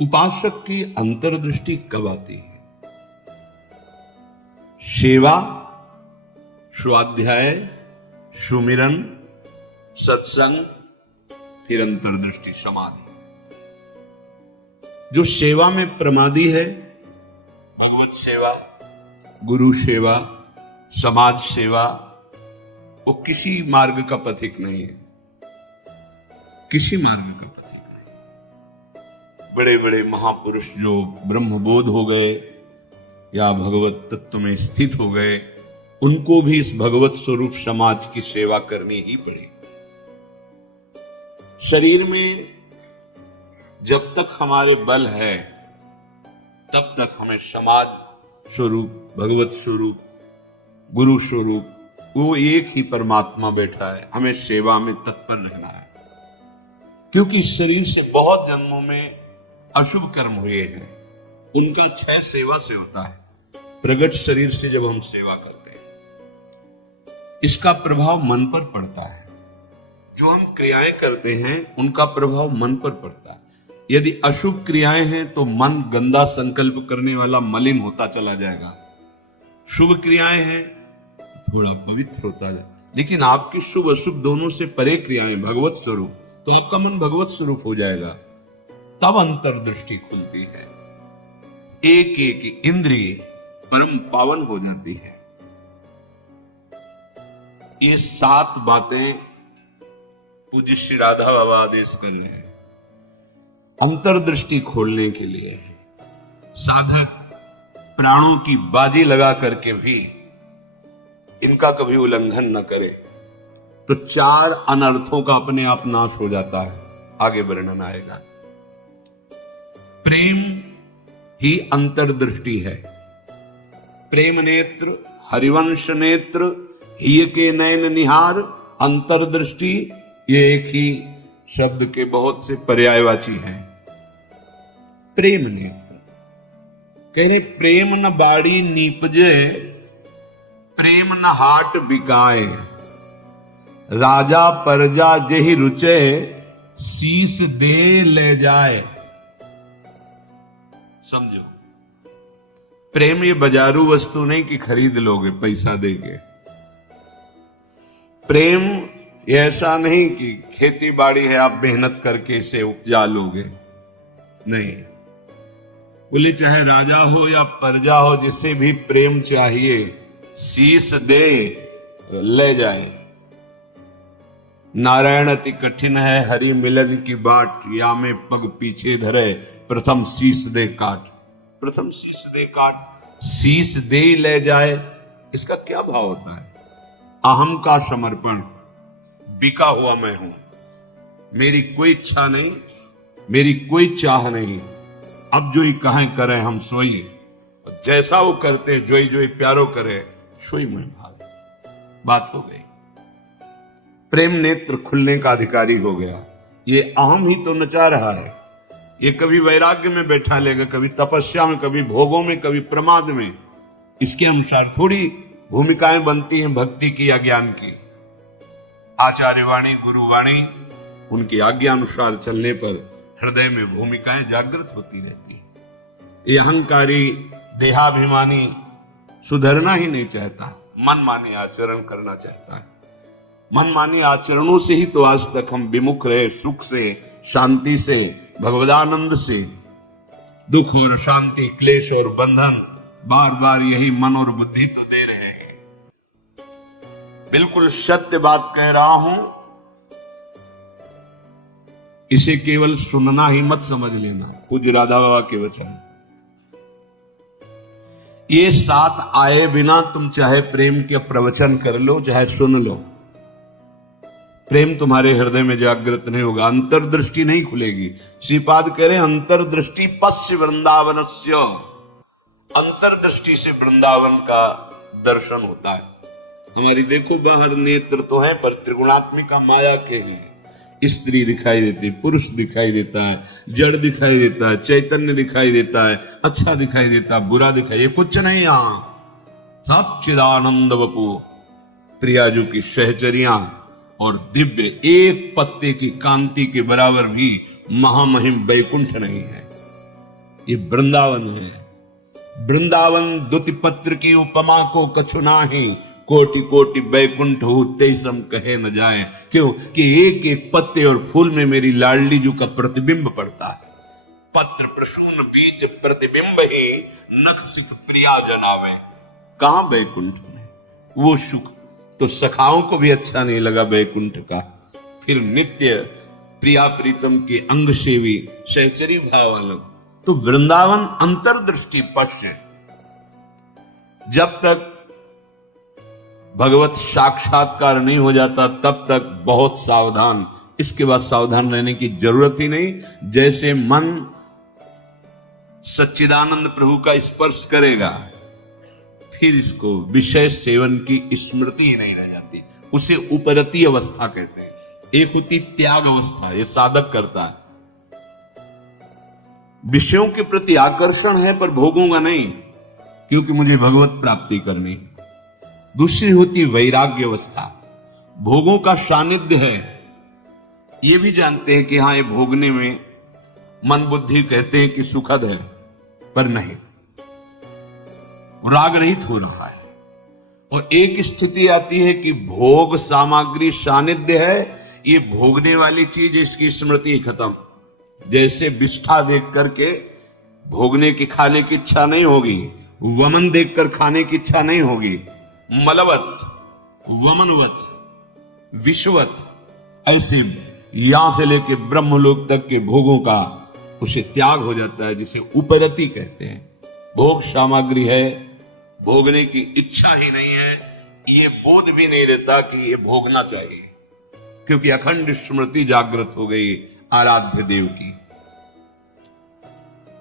उपासक की अंतर्दृष्टि कब आती है? सेवा, स्वाध्याय, सुमिरन, सत्संग, फिर अंतर्दृष्टि समाधि। जो सेवा में प्रमादी है, भगवत सेवा, गुरु सेवा, समाज सेवा, वो किसी मार्ग का पथिक नहीं है, किसी मार्ग का पथिक नहीं। बड़े बड़े महापुरुष जो ब्रह्मबोध हो गए या भगवत तत्व में स्थित हो गए, उनको भी इस भगवत स्वरूप समाज की सेवा करनी ही पड़ी। शरीर में जब तक हमारे बल है, तब तक हमें समाज स्वरूप, भगवत स्वरूप, गुरु स्वरूप, वो एक ही परमात्मा बैठा है, हमें सेवा में तत्पर रहना है। क्योंकि शरीर से बहुत जन्मों में अशुभ कर्म हुए हैं, उनका क्षय सेवा से होता है। प्रगट शरीर से जब हम सेवा करते हैं, इसका प्रभाव मन पर पड़ता है। जो हम क्रियाएं करते हैं, उनका प्रभाव मन पर पड़ता है। यदि अशुभ क्रियाएं हैं तो मन गंदा संकल्प करने वाला मलिन होता चला जाएगा। शुभ क्रियाएं हैं थोड़ा पवित्र होता जाए। लेकिन आपकी शुभ अशुभ दोनों से परे क्रियाएं भगवत स्वरूप, तो आपका मन भगवत स्वरूप हो जाएगा। तब अंतर्दृष्टि खुलती है, एक एक इंद्रिय परम पावन हो जाती है। ये 7 बातें पूज्य श्री राधा बाबा आदेश कर रहे हैं अंतर्दृष्टि खोलने के लिए। साधक प्राणों की बाजी लगा करके भी इनका कभी उल्लंघन न करे तो 4 अनर्थों का अपने आप नाश हो जाता है। आगे वर्णन आएगा। प्रेम ही अंतर्दृष्टि है। प्रेम नेत्र, हरिवंश नेत्र, हिय के नयन निहार, अंतर्दृष्टि, ये एक ही शब्द के बहुत से पर्यायवाची हैं। प्रेम नेत्र कह रहे, प्रेम न बाड़ी नीपजे, प्रेम न हाट बिकाए, राजा परजा जेहि रुचे, शीस दे ले जाए। समझो, प्रेम ये बाजारू वस्तु नहीं कि खरीद लोगे पैसा देके। प्रेम ये ऐसा नहीं कि खेती बाड़ी है, आप मेहनत करके इसे उपजा लोगे। नहीं, बोले चाहे राजा हो या प्रजा हो, जिसे भी प्रेम चाहिए, शीस दे ले जाए। नारायण अति कठिन है, हरि मिलन की बाट, या में पग पीछे धरे, प्रथम शीस दे काट। प्रथम शीस दे काट, शीस दे ले जाए। इसका क्या भाव होता है? अहम का समर्पण, बिका हुआ मैं हूं, मेरी कोई इच्छा नहीं, मेरी कोई चाह नहीं, अब जो ही कहें करें हम सोइए, जैसा वो करते जोई जोई प्यारो करे, सोई मुझे भावे। बात हो गई। प्रेम नेत्र खुलने का अधिकारी हो गया। ये अहम ही तो नचा रहा है। ये कभी वैराग्य में बैठा लेगा, कभी तपस्या में, कभी भोगों में, कभी प्रमाद में। इसके अनुसार थोड़ी भूमिकाएं बनती हैं भक्ति की या ज्ञान की। आचार्यवाणी, गुरुवाणी, उनकी आज्ञा अनुसार चलने पर हृदय में भूमिकाएं जागृत होती रहती है। ये अहंकारी देहाभिमानी सुधरना ही नहीं चाहता, मनमानी आचरण करना चाहता है। मनमानी आचरणों से ही तो आज तक हम विमुख रहे, सुख से, शांति से, भगवदानंद से। दुख और शांति, क्लेश और बंधन, बार बार यही मन और बुद्धि तो दे रहे हैं। बिल्कुल सत्य बात कह रहा हूं, इसे केवल सुनना ही मत समझ लेना। पूज्य राधा बाबा के वचन। ये 7 आए बिना तुम चाहे प्रेम के प्रवचन कर लो, चाहे सुन लो, प्रेम तुम्हारे हृदय में जागृत नहीं होगा, अंतर्दृष्टि नहीं खुलेगी। श्रीपाद कह रहे अंतर्दृष्टि पश्य वृंदावनस्य, अंतर्दृष्टि से वृंदावन का दर्शन होता है। हमारी देखो बाहर नेत्र तो है, पर त्रिगुणात्मिका माया के हैं। स्त्री दिखाई देती, पुरुष दिखाई देता है, जड़ दिखाई देता है, चैतन्य दिखाई देता है, अच्छा दिखाई देता है, बुरा दिखाई, ये कुछ नहीं। यहां सब चिदानंद वपु, प्रियाजू की सहचरियां और दिव्य एक पत्ते की कांति के बराबर भी महामहिम वैकुंठ नहीं है। ये वृंदावन है। वृंदावन दुति पत्र की उपमा को कछु नाही, कोटि कोटि बैकुंठ हो तेसम कहे न जाए। क्यों कि एक एक पत्ते और फूल में मेरी लाडली जी का प्रतिबिंब पड़ता है। पत्र प्रसून बीज प्रतिबिंब ही नख सिख प्रिया जनावे। कहां बैकुंठ में वो सुख तो सखाओं को भी अच्छा नहीं लगा बैकुंठ का। फिर नित्य प्रिया प्रीतम के अंग सेवी सहचरी भावालम। तो वृंदावन अंतर्दृष्टि पक्ष। जब तक भगवत साक्षात्कार नहीं हो जाता तब तक बहुत सावधान। इसके बाद सावधान रहने की जरूरत ही नहीं। जैसे मन सच्चिदानंद प्रभु का स्पर्श करेगा फिर इसको विषय सेवन की स्मृति ही नहीं रह जाती। उसे उपरती अवस्था कहते हैं। एक होती त्याग अवस्था, ये साधक करता है। विषयों के प्रति आकर्षण है पर भोगूंगा नहीं क्योंकि मुझे भगवत प्राप्ति करनी। दूसरी होती वैराग्य अवस्था, भोगों का सानिध्य है, ये भी जानते हैं कि हाँ ये भोगने में मन बुद्धि कहते हैं कि सुखद है पर नहीं, राग रहित हो रहा है। और एक स्थिति आती है कि भोग सामग्री सानिध्य है, ये भोगने वाली चीज इसकी स्मृति खत्म। जैसे विष्ठा देख करके भोगने की खाने की इच्छा नहीं होगी, वमन देखकर खाने की इच्छा नहीं होगी। मलवत वमनवत विश्ववत ऐसे यहां से लेके ब्रह्मलोक तक के भोगों का उसे त्याग हो जाता है, जिसे उपरति कहते हैं। भोग सामग्री है, भोगने की इच्छा ही नहीं है, ये बोध भी नहीं रहता कि ये भोगना चाहिए क्योंकि अखंड स्मृति जागृत हो गई आराध्य देव की।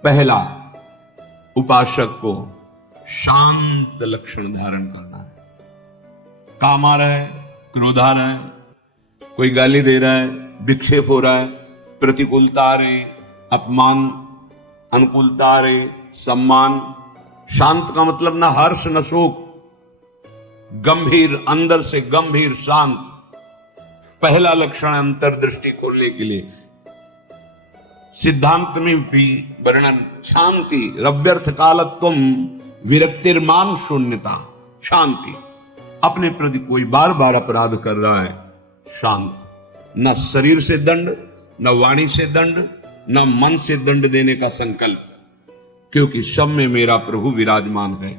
पहला उपासक को शांत लक्षण धारण करना है। काम आ रहा है, क्रोध आ रहा है, कोई गाली दे रहा है, विक्षेप हो रहा है, प्रतिकूलता आ रही, अपमान, अनुकूलता आ रही, सम्मान। शांत का मतलब ना हर्ष न शोक, गंभीर, अंदर से गंभीर शांत। पहला लक्षण अंतर्दृष्टि खोलने के लिए सिद्धांत में भी वर्णन। शांति रव्यर्थ कालत्वम विरक्तिर्मान शून्यता। शांति, अपने प्रति कोई बार बार अपराध कर रहा है, शांत। न शरीर से दंड, न वाणी से दंड, न मन से दंड देने का संकल्प, क्योंकि सब में मेरा प्रभु विराजमान है।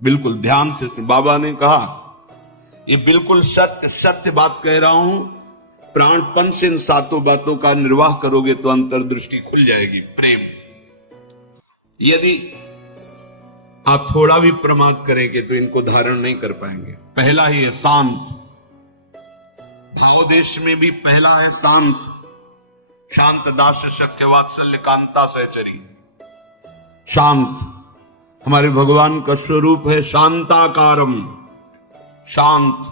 बिल्कुल ध्यान से बाबा ने कहा, ये बिल्कुल सत्य सत्य बात कह रहा हूं। प्राणपन से इन सातों बातों का निर्वाह करोगे तो अंतर्दृष्टि खुल जाएगी। प्रेम, यदि आप थोड़ा भी प्रमाद करेंगे तो इनको धारण नहीं कर पाएंगे। पहला ही है शांत। भाव देश में भी पहला है शांत। शांत दास शक्य वात्सल्य कांता सहचरी। शांत हमारे भगवान का स्वरूप है, शांताकारम, शांत।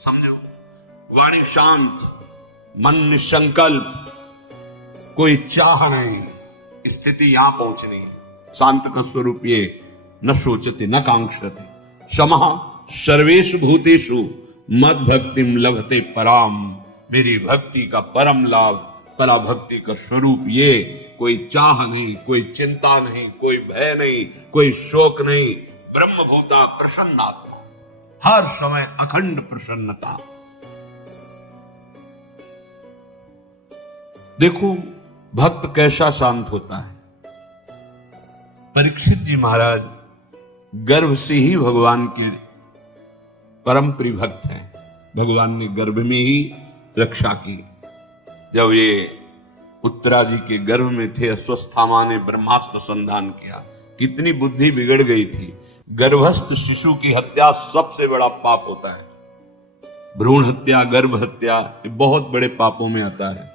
समझो, वाणी शांत, मन निसंकल्प, कोई चाह नहीं, स्थिति यहां पहुंचनी है। शांत का स्वरूप ये, न सोचते न कांक्षते, समः सर्वेषु भूतेषु मद भक्तिम लभते पराम। मेरी भक्ति का परम लाभ, परा भक्ति का स्वरूप ये। कोई चाह नहीं, कोई चिंता नहीं, कोई भय नहीं, कोई शोक नहीं। ब्रह्मभूता प्रसन्नात्मा, हर समय अखंड प्रसन्नता। देखो भक्त कैसा शांत होता है। परीक्षित जी महाराज गर्भ से ही भगवान के परम प्रिय भक्त हैं। भगवान ने गर्भ में ही रक्षा की। जब ये उत्तरा जी के गर्भ में थे, अश्वस्थामा ने ब्रह्मास्त्र संधान किया। कितनी बुद्धि बिगड़ गई थी। गर्भस्थ शिशु की हत्या सबसे बड़ा पाप होता है। भ्रूण हत्या, गर्भ हत्या, ये बहुत बड़े पापों में आता है।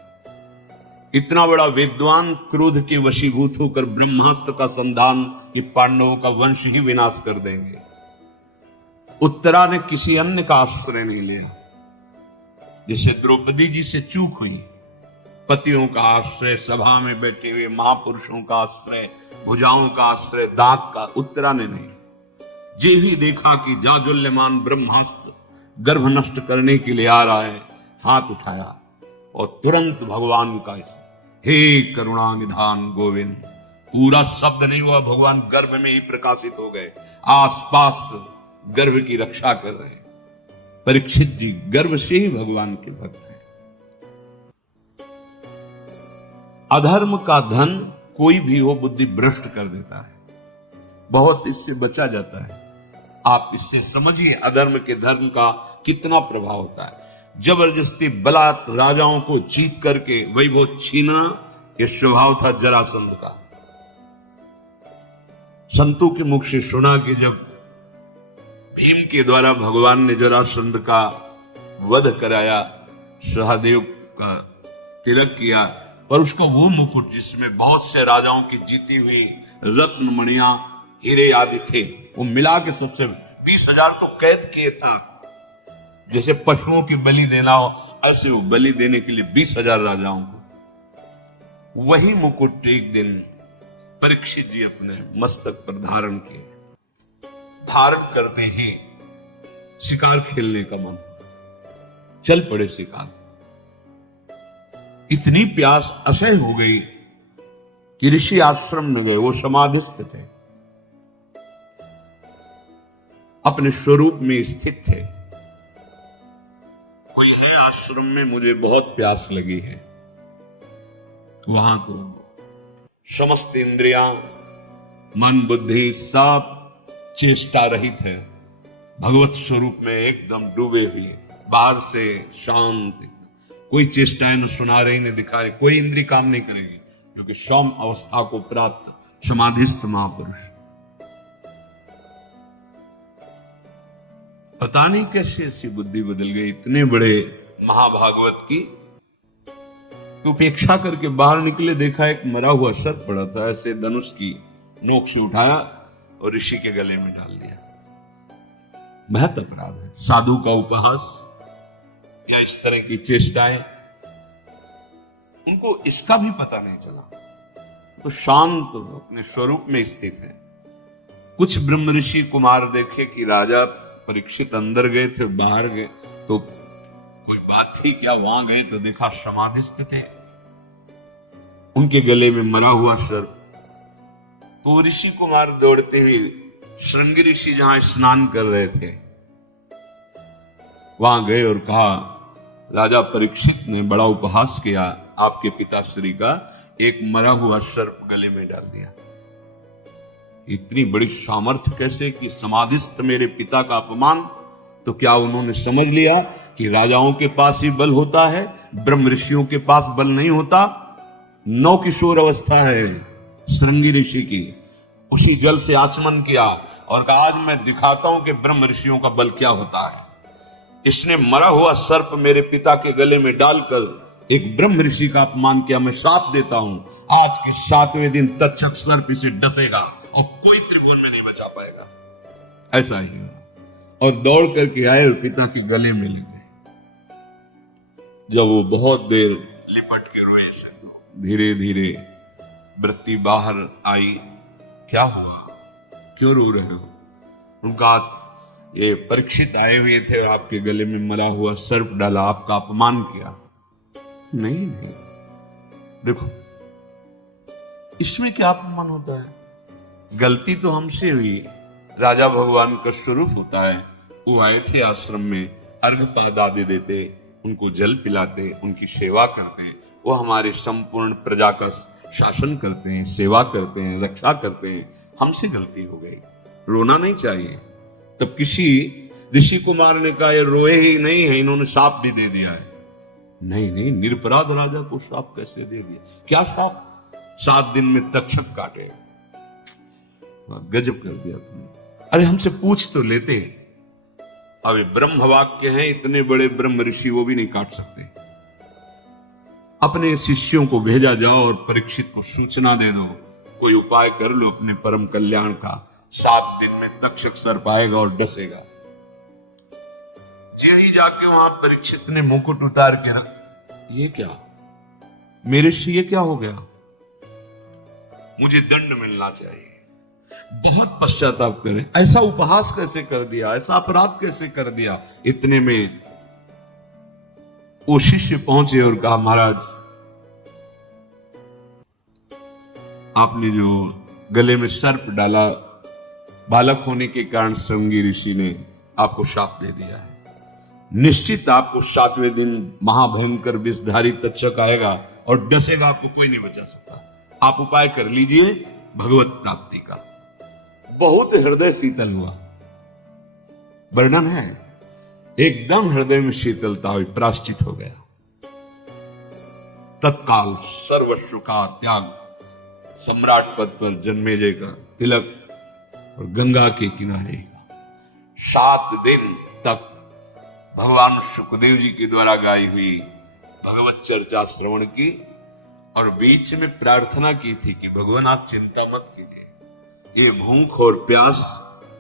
इतना बड़ा विद्वान क्रोध के वशीभूत होकर ब्रह्मास्त्र का संधान कि पांडवों का वंश ही विनाश कर देंगे। उत्तरा ने किसी अन्य का आश्रय नहीं लिया। जैसे द्रौपदी जी से चूक हुई, पतियों का आश्रय, सभा में बैठे हुए महापुरुषों का आश्रय, भुजाओं का आश्रय, दांत का, उत्तरा ने नहीं। जे ही देखा कि जाजुल्यमान ब्रह्मास्त्र गर्भ नष्ट करने के लिए आ रहा है, हाथ उठाया और तुरंत भगवान का हे करुणा निधान गोविंद। पूरा शब्द नहीं हुआ, भगवान गर्भ में ही प्रकाशित हो गए, आसपास गर्भ की रक्षा कर रहे हैं। परीक्षित जी गर्भ से ही भगवान के भक्त हैं। अधर्म का धन कोई भी हो बुद्धि भ्रष्ट कर देता है, बहुत इससे बचा जाता है। आप इससे समझिए अधर्म के धर्म का कितना प्रभाव होता है। जबरदस्ती बलात् राजाओं को जीत करके वैभव छीनना, यह स्वभाव था जरासंध का। संतों के मुख से सुना कि जब भीम के द्वारा भगवान ने जरासंध का वध कराया, सहदेव का तिलक किया, पर उसका वो मुकुट जिसमें बहुत से राजाओं की जीती हुई रत्न मणियां हीरे आदि थे, वो मिला के सबसे 20,000 तो कैद किए था। जैसे पशुओं की बलि देना हो, ऐसे वो बलि देने के लिए 20,000 राजाओं को। वही मुकुट एक दिन परीक्षित जी अपने मस्तक पर धारण किए। धारण करते ही शिकार खेलने का मन, चल पड़े शिकार। इतनी प्यास असह्य हो गई कि ऋषि आश्रम में गए। वो समाधिस्थ थे, अपने स्वरूप में स्थित थे। कोई है आश्रम में, मुझे बहुत प्यास लगी है। वहां तो समस्त इंद्रियां, मन, बुद्धि सब चेष्टा रहित है, भगवत स्वरूप में एकदम डूबे हुए, बाहर से शांत, कोई चेष्टाएं न सुना रही न दिखा रही, कोई इंद्रिय काम नहीं करेगी, क्योंकि सौम्य अवस्था को प्राप्त समाधिस्थ महापुरुष। पता नहीं कैसे ऐसी बुद्धि बदल गई इतने बड़े महाभागवत की। उपेक्षा करके बाहर निकले, देखा एक मरा हुआ सर्प पड़ा था, ऐसे धनुष की नोक से उठाया और ऋषि के गले में डाल दिया। महत अपराध है। साधु का उपहास या इस तरह की चेष्टाएं, उनको इसका भी पता नहीं चला, तो शांत अपने स्वरूप में स्थित है। कुछ ब्रह्म ऋषि कुमार देखे कि राजा परीक्षित अंदर गए थे, बाहर गए तो कोई बात ही क्या, वहां गए तो देखा समाधिस्थ थे, उनके गले में मरा हुआ सर्प। तो ऋषि कुमार दौड़ते हुए श्रृंगी ऋषि जहां स्नान कर रहे थे वहां गए और कहा, राजा परीक्षित ने बड़ा उपहास किया, आपके पिताश्री का एक मरा हुआ सर्प गले में डाल दिया। इतनी बड़ी सामर्थ्य कैसे कि समाधिस्थ मेरे पिता का अपमान। तो क्या उन्होंने समझ लिया कि राजाओं के पास ही बल होता है, ब्रह्म ऋषियों के पास बल नहीं होता? नौ किशोर अवस्था है श्रृंगी ऋषि की, उसी जल से आचमन किया और कहा, आज मैं दिखाता हूं कि ब्रह्म ऋषियों का बल क्या होता है। इसने मरा हुआ सर्प मेरे पिता के गले में डालकर एक ब्रह्म ऋषि का अपमान किया। मैं साथ देता हूं, आज के 7वें दिन तक्षक सर्प इसे डसेगा और कोई त्रिभुवन में नहीं बचा पाएगा। ऐसा ही और दौड़ करके आए और पिता के गले में लग गए। जब वो बहुत देर लिपट के रोए, धीरे धीरे वृत्ति बाहर आई। क्या हुआ, क्यों रो रहे हो? उनका, ये परीक्षित आए हुए थे और आपके गले में मरा हुआ सर्प डाला, आपका अपमान किया। नहीं नहीं, देखो इसमें क्या अपमान होता है? गलती तो हमसे हुई, राजा भगवान का स्वरूप होता है। वो आए थे आश्रम में, अर्घपाद आदि देते, उनको जल पिलाते, उनकी सेवा करते, वो हमारे संपूर्ण प्रजा का शासन करते हैं, सेवा करते हैं, रक्षा करते हैं। हमसे गलती हो गई, रोना नहीं चाहिए। तब किसी ऋषि कुमार ने कहा, ये रोए ही नहीं है, इन्होंने शाप भी दे दिया है। नहीं नहीं, निरपराध राजा को शाप कैसे दे दिया? क्या शाप? 7 दिन में तक्षक काटे। गजब कर दिया तुमने। अरे हमसे पूछ तो लेते। अब ब्रह्म वाक्य हैं, इतने बड़े ब्रह्म ऋषि वो भी नहीं काट सकते। अपने शिष्यों को भेजा जाओ और परीक्षित को सूचना दे दो, कोई उपाय कर लो अपने परम कल्याण का। 7 दिन में तक्षक सर्प आएगा और डसेगा। यही जाके वहां परीक्षित ने मुकुट उतार के रख, ये क्या मेरे से, ये क्या हो गया? मुझे दंड मिलना चाहिए। बहुत पश्चाताप करें, ऐसा उपहास कैसे कर दिया, ऐसा अपराध कैसे कर दिया। इतने में वो शिष्य पहुंचे और कहा, महाराज आपने जो गले में सर्प डाला, बालक होने के कारण श्रृंगी ऋषि ने आपको शाप दे दिया है। निश्चित आपको 7वें दिन महाभयंकर विषधारी तक्षक आएगा और डसेगा, आपको कोई नहीं बचा सकता। आप उपाय कर लीजिए भगवत प्राप्ति का। बहुत हृदय शीतल हुआ, वर्णन है, एकदम हृदय में शीतलता हुई, प्राश्चित हो गया। तत्काल सर्वस्व का त्याग, सम्राट पद पर जन्मेजय का तिलक और गंगा के किनारे 7 दिन तक भगवान सुखदेव जी के द्वारा गाई हुई भगवत चर्चा श्रवण की और बीच में प्रार्थना की थी कि भगवान आप चिंता मत कीजिए, ये भूख और प्यास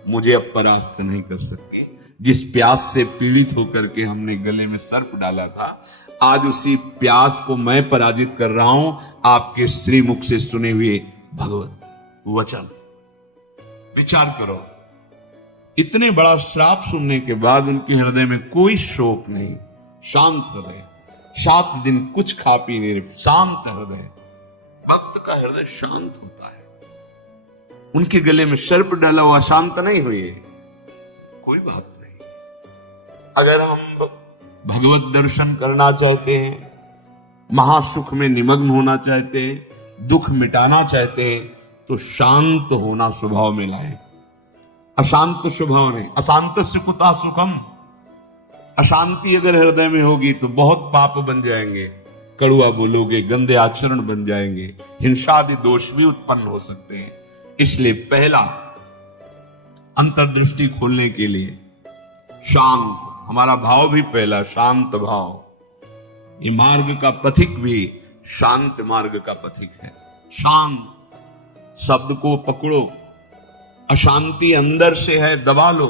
मुझे अब परास्त नहीं कर सकती। जिस प्यास से पीड़ित होकर के हमने गले में सर्प डाला था, आज उसी प्यास को मैं पराजित कर रहा हूं आपके श्रीमुख से सुने हुए भगवत वचन। विचार करो, इतने बड़ा श्राप सुनने के बाद उनके हृदय में कोई शोक नहीं, शांत हृदय, 7 दिन कुछ खा पी नहीं, शांत हृदय। भक्त का हृदय शांत होता है। उनके गले में सर्प डाला हुआ शांत नहीं हुए, कोई बात नहीं। अगर हम भगवत दर्शन करना चाहते हैं, महासुख में निमग्न होना चाहते हैं, दुख मिटाना चाहते हैं, तो शांत होना स्वभाव में लाए। अशांत स्वभाव नहीं, अशांत से कुता सुखम। अशांति अगर हृदय में होगी तो बहुत पाप बन जाएंगे, कड़ुआ बोलोगे, गंदे आचरण बन जाएंगे, हिंसादि दोष भी उत्पन्न हो सकते हैं। इसलिए पहला अंतर्दृष्टि खोलने के लिए शांत, हमारा भाव भी पहला शांत भाव। ये मार्ग का पथिक भी शांत मार्ग का पथिक है। शांत शब्द को पकड़ो, अशांति अंदर से है, दबा लो।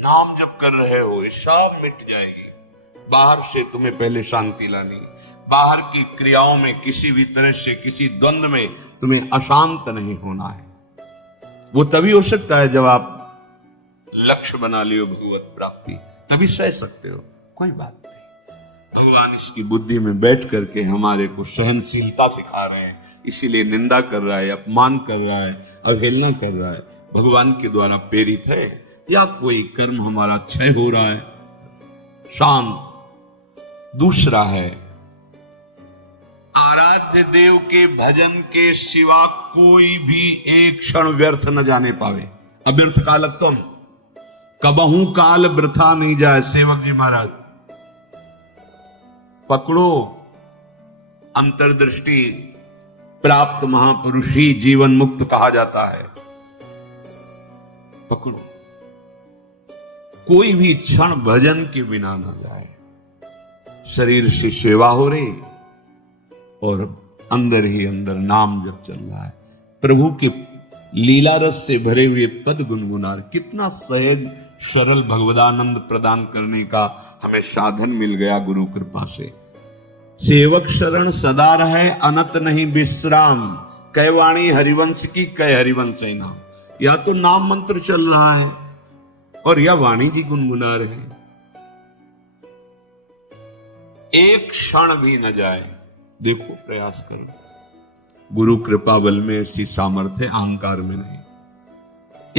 नाम जब कर रहे हो ये सब मिट जाएगी। बाहर से तुम्हें पहले शांति लानी, बाहर की क्रियाओं में किसी भी तरह से किसी द्वंद्व में तुम्हें अशांत नहीं होना है। वो तभी हो सकता है जब आप लक्ष्य बना लियो भगवत प्राप्ति, तभी सह सकते हो, कोई बात नहीं। भगवान इसकी बुद्धि में बैठ करके हमारे को सहनशीलता सिखा रहे हैं, इसीलिए निंदा कर रहा है, अपमान कर रहा है, अवहेलना कर रहा है। भगवान के द्वारा प्रेरित है या कोई कर्म हमारा क्षय हो रहा है, शांत। दूसरा है आराध्य देव के भजन के सिवा कोई भी एक क्षण व्यर्थ न जाने पावे। अव्यर्थ कालत्वम, कबहू काल वृथा नहीं जाए। सेवक जी महाराज पकड़ो, अंतर्दृष्टि प्राप्त महापुरुष ही जीवन मुक्त कहा जाता है। पकड़ो, कोई भी क्षण भजन के बिना ना जाए। शरीर से सेवा हो रही और अंदर ही अंदर नाम जब चल रहा है, प्रभु के लीला रस से भरे हुए पद गुनगुना, कितना सहज सरल भगवदानंद प्रदान करने का हमें साधन मिल गया गुरु कृपा से। सेवक शरण सदा रहे, अनत नहीं विश्राम। कै वाणी हरिवंश की, कै हरिवंश नाम। या तो नाम मंत्र चल रहा है और या वाणी जी गुनगुना रहे हैं। एक क्षण भी न जाए, देखो प्रयास करो। गुरु कृपा बल में ऐसी सामर्थ्य, अहंकार में नहीं।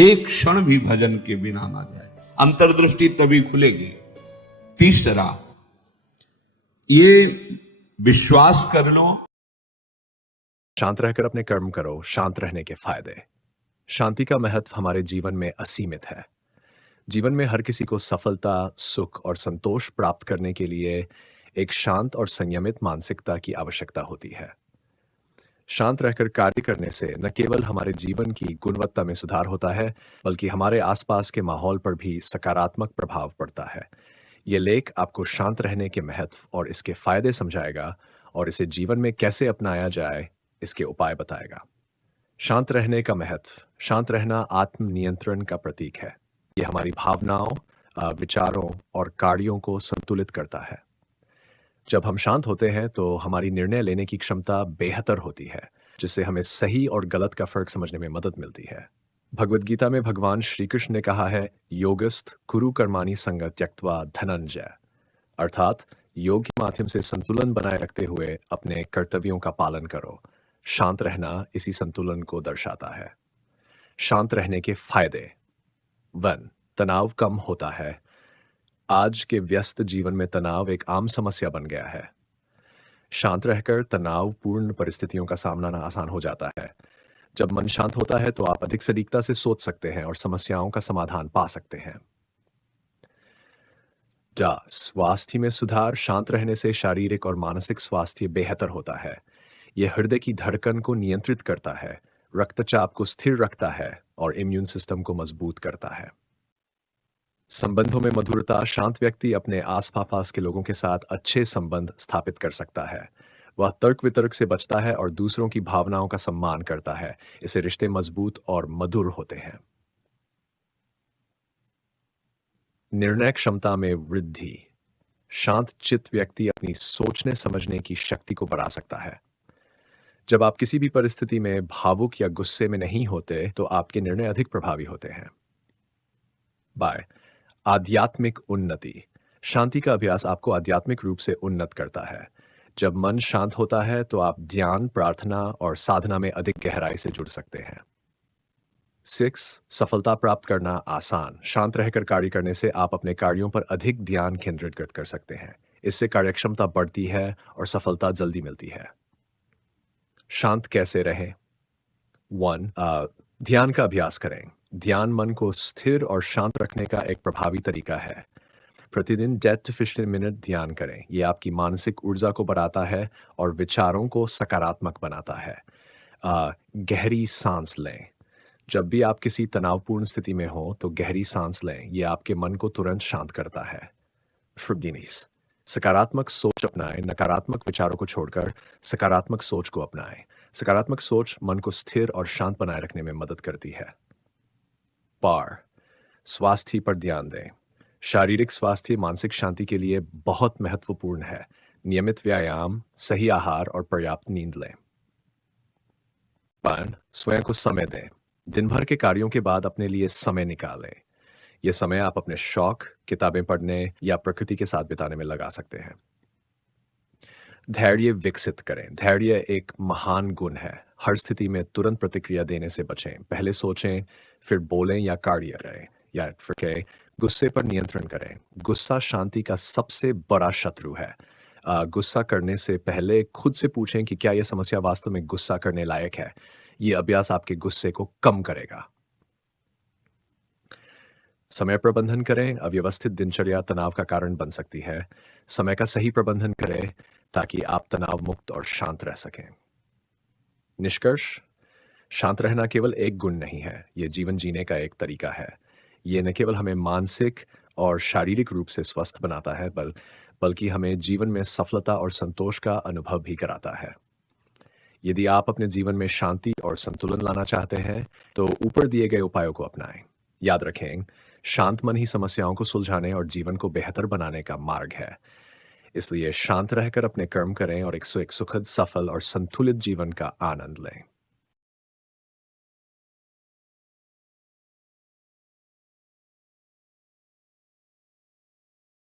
एक क्षण भी भजन के बिना ना जाए, अंतर्दृष्टि तभी खुलेगी। तीसरा, ये विश्वास कर लो, शांत रहकर अपने कर्म करो। शांत रहने के फायदे। शांति का महत्व हमारे जीवन में असीमित है। जीवन में हर किसी को सफलता, सुख और संतोष प्राप्त करने के लिए एक शांत और संयमित मानसिकता की आवश्यकता होती है। शांत रहकर कार्य करने से न केवल हमारे जीवन की गुणवत्ता में सुधार होता है, बल्कि हमारे आसपास के माहौल पर भी सकारात्मक प्रभाव पड़ता है। ये लेख आपको शांत रहने के महत्व और इसके फायदे समझाएगा और इसे जीवन में कैसे अपनाया जाए इसके उपाय बताएगा। शांत रहने का महत्व। शांत रहना आत्म नियंत्रण का प्रतीक है। ये हमारी भावनाओं, विचारों और कार्यों को संतुलित करता है। जब हम शांत होते हैं तो हमारी निर्णय लेने की क्षमता बेहतर होती है, जिससे हमें सही और गलत का फर्क समझने में मदद मिलती है। भगवद गीता में भगवान श्री कृष्ण ने कहा है, योगस्थ कुरु कर्माणि संग त्यक्त्वा धनंजय, अर्थात योग के माध्यम से संतुलन बनाए रखते हुए अपने कर्तव्यों का पालन करो। शांत रहना इसी संतुलन को दर्शाता है। शांत रहने के फायदे। 1. तनाव कम होता है। आज के व्यस्त जीवन में तनाव एक आम समस्या बन गया है। शांत रहकर तनावपूर्ण परिस्थितियों का सामना आसान हो जाता है। जब मन शांत होता है तो आप अधिक सटीकता से सोच सकते हैं और समस्याओं का समाधान पा सकते हैं। स्वास्थ्य में सुधार। शांत रहने से शारीरिक और मानसिक स्वास्थ्य बेहतर होता है। यह हृदय की धड़कन को नियंत्रित करता है, रक्तचाप को स्थिर रखता है और इम्यून सिस्टम को मजबूत करता है। संबंधों में मधुरता। शांत व्यक्ति अपने आस-पास के लोगों के साथ अच्छे संबंध स्थापित कर सकता है। वह तर्क वितर्क से बचता है और दूसरों की भावनाओं का सम्मान करता है। इससे रिश्ते मजबूत और मधुर होते हैं। निर्णय क्षमता में वृद्धि। शांत चित्त व्यक्ति अपनी सोचने समझने की शक्ति को बढ़ा सकता है। जब आप किसी भी परिस्थिति में भावुक या गुस्से में नहीं होते तो आपके निर्णय अधिक प्रभावी होते हैं। बाय आध्यात्मिक उन्नति। शांति का अभ्यास आपको आध्यात्मिक रूप से उन्नत करता है। जब मन शांत होता है तो आप ध्यान, प्रार्थना और साधना में अधिक गहराई से जुड़ सकते हैं। 6. सफलता प्राप्त करना आसान। शांत रहकर कार्य करने से आप अपने कार्यों पर अधिक ध्यान केंद्रित कर सकते हैं। इससे कार्यक्षमता बढ़ती है और सफलता जल्दी मिलती है। शांत कैसे रहें? 1. ध्यान का अभ्यास करें। ध्यान मन को स्थिर और शांत रखने का एक प्रभावी तरीका है। प्रतिदिन 10 से 15 मिनट ध्यान करें। यह आपकी मानसिक ऊर्जा को बढ़ाता है और विचारों को सकारात्मक बनाता है। गहरी सांस लें। जब भी आप किसी तनावपूर्ण स्थिति में हो तो गहरी सांस लें। यह आपके मन को तुरंत शांत करता है। सकारात्मक सोच अपनाएं। नकारात्मक विचारों को छोड़कर सकारात्मक सोच को अपनाएं। सकारात्मक सोच मन को स्थिर और शांत बनाए रखने में मदद करती है। स्वास्थ्य पर ध्यान दें। शारीरिक स्वास्थ्य मानसिक शांति के लिए बहुत महत्वपूर्ण है। नियमित व्यायाम, सही आहार और पर्याप्त नींद लें। स्वयं को समय दें। दिन भर के कार्यों के बाद अपने लिए समय निकालें। यह समय आप अपने शौक, किताबें पढ़ने या प्रकृति के साथ बिताने में लगा सकते हैं। धैर्य विकसित करें। धैर्य एक महान गुण है। हर स्थिति में तुरंत प्रतिक्रिया देने से बचें। पहले सोचें, फिर बोलें या कार्य करें, या फिर गुस्से पर नियंत्रण करें। गुस्सा शांति का सबसे बड़ा शत्रु है। गुस्सा करने से पहले खुद से पूछें कि क्या यह समस्या वास्तव में गुस्सा करने लायक है। यह अभ्यास आपके गुस्से को कम करेगा। समय प्रबंधन करें। अव्यवस्थित दिनचर्या तनाव का कारण बन सकती है। समय का सही प्रबंधन करें ताकि आप तनाव मुक्त और शांत रह सकें। निष्कर्ष, शांत रहना केवल एक गुण नहीं है, यह जीवन जीने का एक तरीका है। यह न केवल हमें मानसिक और शारीरिक रूप से स्वस्थ बनाता है बल्कि हमें जीवन में सफलता और संतोष का अनुभव भी कराता है। यदि आप अपने जीवन में शांति और संतुलन लाना चाहते हैं तो ऊपर दिए गए उपायों को अपनाएं। याद रखें, शांत मन ही समस्याओं को सुलझाने और जीवन को बेहतर बनाने का मार्ग है। इसलिए शांत रहकर अपने कर्म करें और एक सुखद, सफल और संतुलित जीवन का आनंद लें।